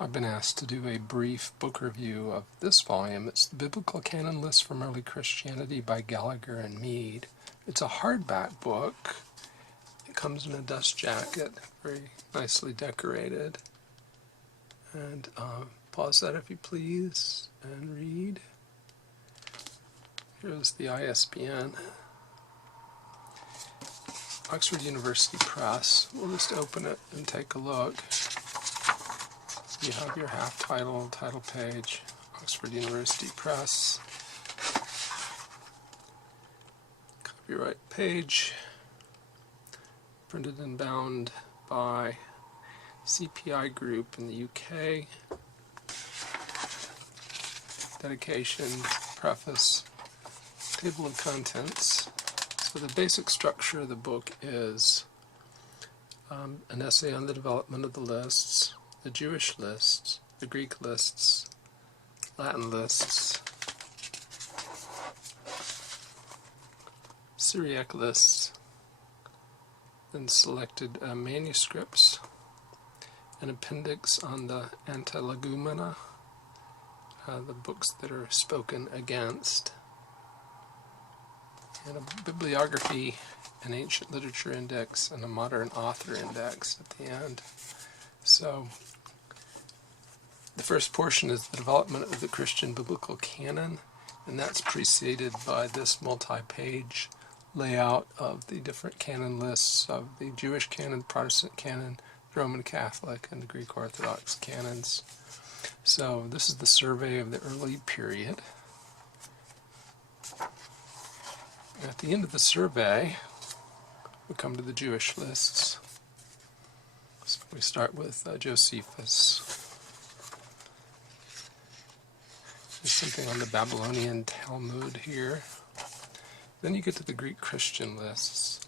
I've been asked to do a brief book review of this volume. It's the Biblical Canon Lists from Early Christianity by Gallagher and Meade. It's a hardback book. It comes in a dust jacket, very nicely decorated. And pause that if you please and read. Here's the ISBN. Oxford University Press. We'll just open it and take a look. You have your half title, title page, Oxford University Press. Copyright page, printed and bound by CPI Group in the UK. Dedication, preface, table of contents. So the basic structure of the book is an essay on the development of the lists, the Jewish lists, the Greek lists, Latin lists, Syriac lists, then selected manuscripts, an appendix on the Antilegomena, the books that are spoken against, and a bibliography, an ancient literature index, and a modern author index at the end. So the first portion is the development of the Christian biblical canon, and that's preceded by this multi-page layout of the different canon lists of the Jewish canon, Protestant canon, Roman Catholic, and the Greek Orthodox canons. So this is the survey of the early period. At the end of the survey, we come to the Jewish lists. So we start with Josephus. There's something on the Babylonian Talmud here. Then you get to the Greek Christian lists.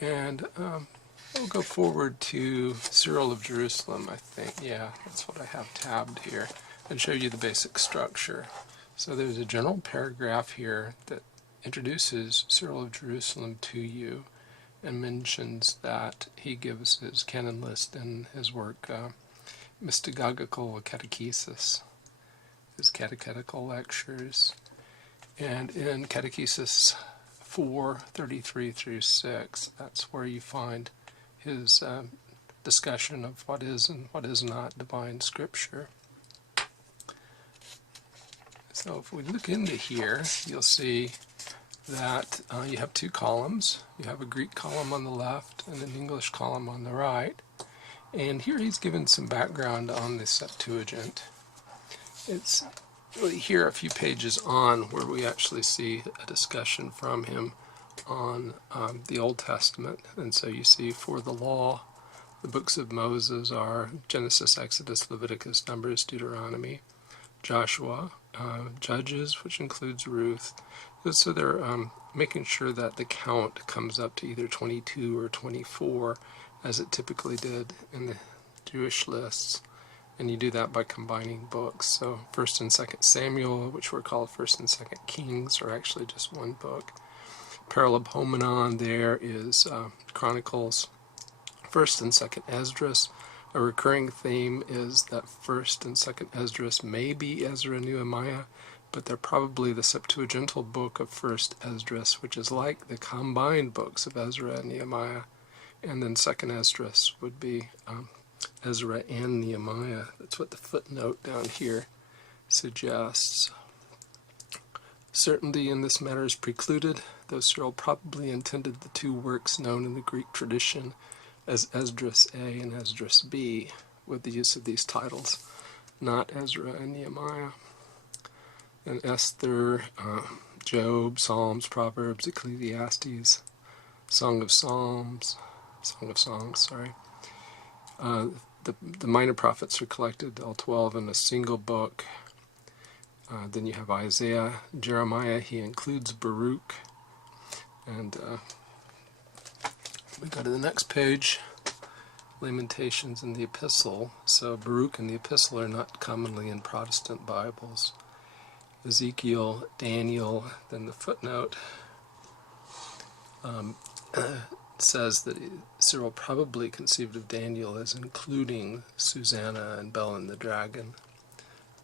And we'll go forward to Cyril of Jerusalem, I think. Yeah, that's what I have tabbed here. And show you the basic structure. So there's a general paragraph here that introduces Cyril of Jerusalem to you and mentions that he gives his canon list in his work, Mystagogical Catechesis, his catechetical lectures. And in Catechesis 4:33 through 6, that's where you find his discussion of what is and what is not divine scripture. So if we look into here, you'll see that you have two columns. You have a Greek column on the left and an English column on the right. And here he's given some background on the Septuagint. It's really here a few pages on where we actually see a discussion from him on the Old Testament. And so you see for the law, the books of Moses are Genesis, Exodus, Leviticus, Numbers, Deuteronomy, Joshua, Judges, which includes Ruth. So they're making sure that the count comes up to either 22 or 24, as it typically did in the Jewish lists. And you do that by combining books. So 1st and 2nd Samuel, which were called 1st and 2nd Kings, are actually just one book. Paralipomenon there is Chronicles. 1st and 2nd Esdras. A recurring theme is that 1st and 2nd Esdras may be Ezra and Nehemiah, but they're probably the Septuagintal book of 1st Esdras, which is like the combined books of Ezra and Nehemiah. And then 2nd Esdras would be Ezra and Nehemiah. That's what the footnote down here suggests. Certainty in this matter is precluded, though Cyril probably intended the two works known in the Greek tradition as Esdras A and Esdras B, with the use of these titles, not Ezra and Nehemiah. And Esther, Job, Psalms, Proverbs, Ecclesiastes, Song of Songs, sorry. The minor prophets are collected, all 12, in a single book. Then you have Isaiah, Jeremiah, he includes Baruch. And we go to the next page, Lamentations and the Epistle. So Baruch and the Epistle are not commonly in Protestant Bibles. Ezekiel, Daniel, then the footnote. says that Cyril probably conceived of Daniel as including Susanna and Bel and the dragon.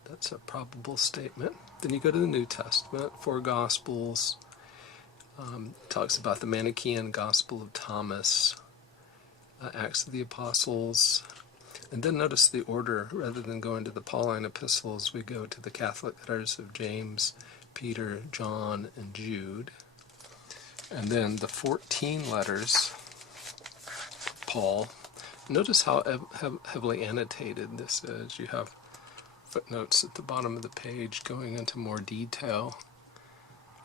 That's a probable statement. Then you go to the New Testament, 4 Gospels. Talks about the Manichaean Gospel of Thomas, Acts of the Apostles. And then notice the order. Rather than going to the Pauline epistles, we go to the Catholic letters of James, Peter, John, and Jude. And then the 14 letters, Paul. Notice how heavily annotated this is. You have footnotes at the bottom of the page going into more detail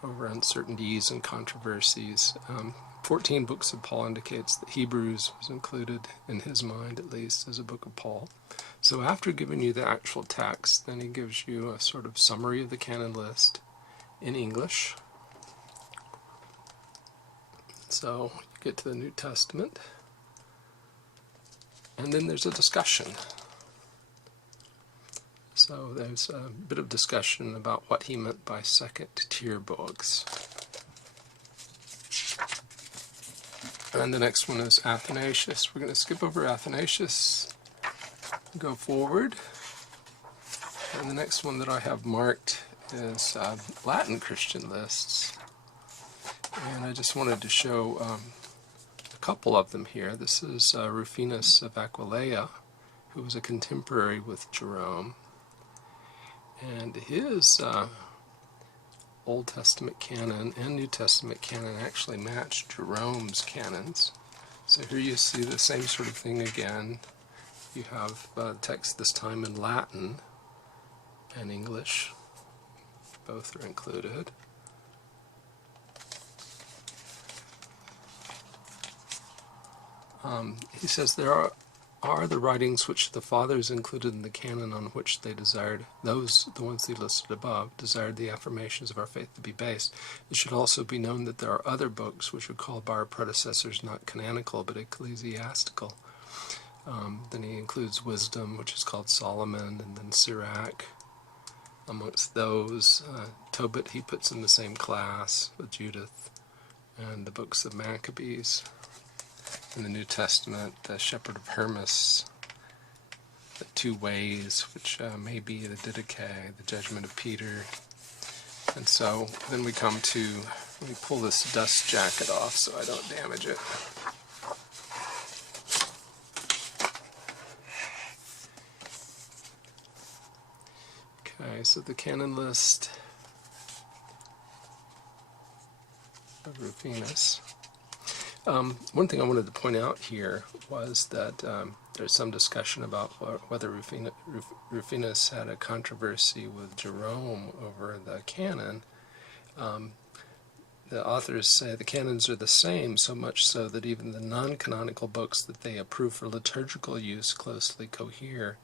over uncertainties and controversies. 14 books of Paul indicates that Hebrews was included, in his mind at least, as a book of Paul. So after giving you the actual text, then he gives you a sort of summary of the canon list in English. So you get to the New Testament, and then there's a discussion. So there's a bit of discussion about what he meant by second-tier books. And the next one is Athanasius. We're going to skip over Athanasius, go forward. And the next one that I have marked is Latin Christian lists. And I just wanted to show a couple of them here. This is Rufinus of Aquileia, who was a contemporary with Jerome. And his Old Testament canon and New Testament canon actually match Jerome's canons. So here you see the same sort of thing again. You have text this time in Latin and English. Both are included. He says there are the writings which the fathers included in the canon on which they desired, the ones they listed above, desired the affirmations of our faith to be based. It should also be known that there are other books which were called by our predecessors not canonical but ecclesiastical. Then he includes Wisdom, which is called Solomon, and then Sirach. Amongst those, Tobit he puts in the same class with Judith, and the books of Maccabees. In the New Testament, the Shepherd of Hermas, the 2 Ways, which may be the Didache, the Judgment of Peter. And so then we come to, let me pull this dust jacket off so I don't damage it. Okay, so the canon list of Rufinus. One thing I wanted to point out here was that there's some discussion about whether Rufinus had a controversy with Jerome over the canon. The authors say the canons are the same, so much so that even the non-canonical books that they approve for liturgical use closely cohere.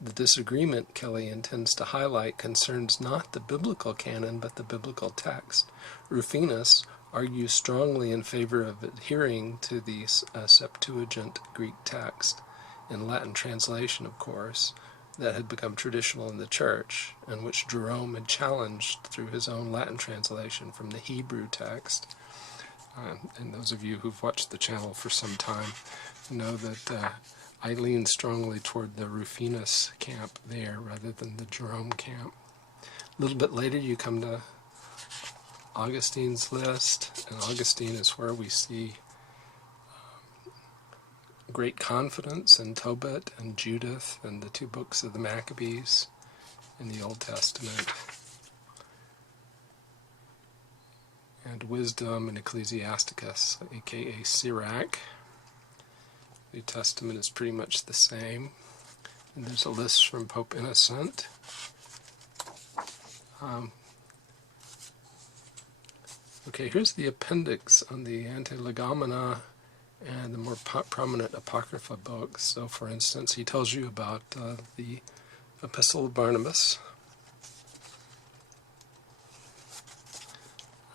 The disagreement, Kelly intends to highlight, concerns not the biblical canon but the biblical text. Rufinus argues strongly in favor of adhering to the Septuagint Greek text, in Latin translation, of course, that had become traditional in the Church, and which Jerome had challenged through his own Latin translation from the Hebrew text. And those of you who've watched the channel for some time know that I lean strongly toward the Rufinus camp there rather than the Jerome camp. A little bit later you come to Augustine's list, and Augustine is where we see great confidence in Tobit and Judith and the 2 books of the Maccabees in the Old Testament, and Wisdom and Ecclesiasticus, aka Sirach. New Testament is pretty much the same. And there's a list from Pope Innocent. Okay, here's the appendix on the Antilegomena and the more prominent Apocrypha books. So, for instance, he tells you about the Epistle of Barnabas,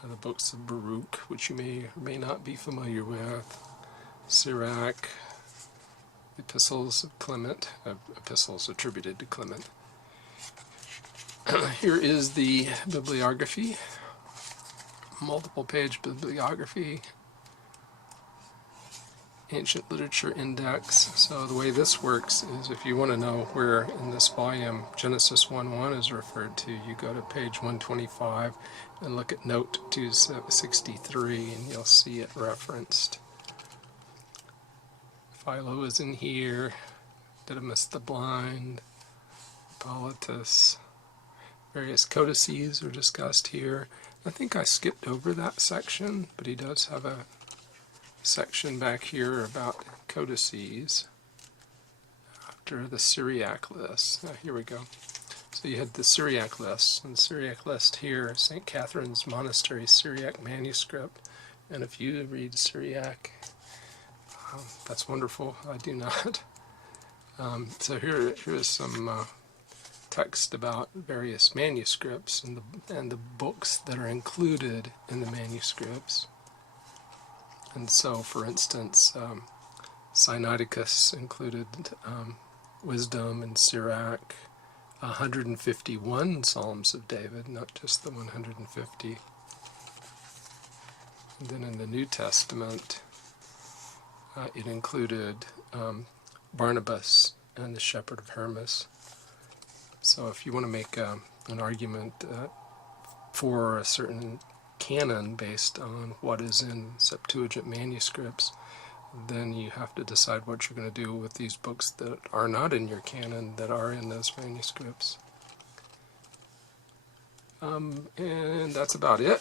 the books of Baruch, which you may or may not be familiar with, Sirach, the epistles of Clement, epistles attributed to Clement. Here is the bibliography, multiple page bibliography. Ancient Literature Index. So the way this works is if you want to know where in this volume Genesis 1:1 is referred to, you go to page 125 and look at note 263 and you'll see it referenced. Philo is in here, Didymus the Blind, Hippolytus. Various codices are discussed here. I think I skipped over that section, but he does have a section back here about codices after the Syriac list. Here we go. So you had the Syriac list, and the Syriac list here, St. Catherine's Monastery Syriac manuscript. And if you read Syriac, that's wonderful. I do not. So here is some text about various manuscripts and the books that are included in the manuscripts. And so, for instance, Sinaiticus included Wisdom and Sirach, 151 Psalms of David, not just the 150. And then in the New Testament, it included Barnabas and the Shepherd of Hermas. So if you want to make an argument for a certain canon based on what is in Septuagint manuscripts, then you have to decide what you're going to do with these books that are not in your canon that are in those manuscripts. And that's about it.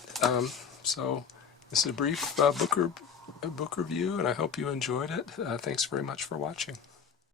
So this is a brief book review, and I hope you enjoyed it. Thanks very much for watching.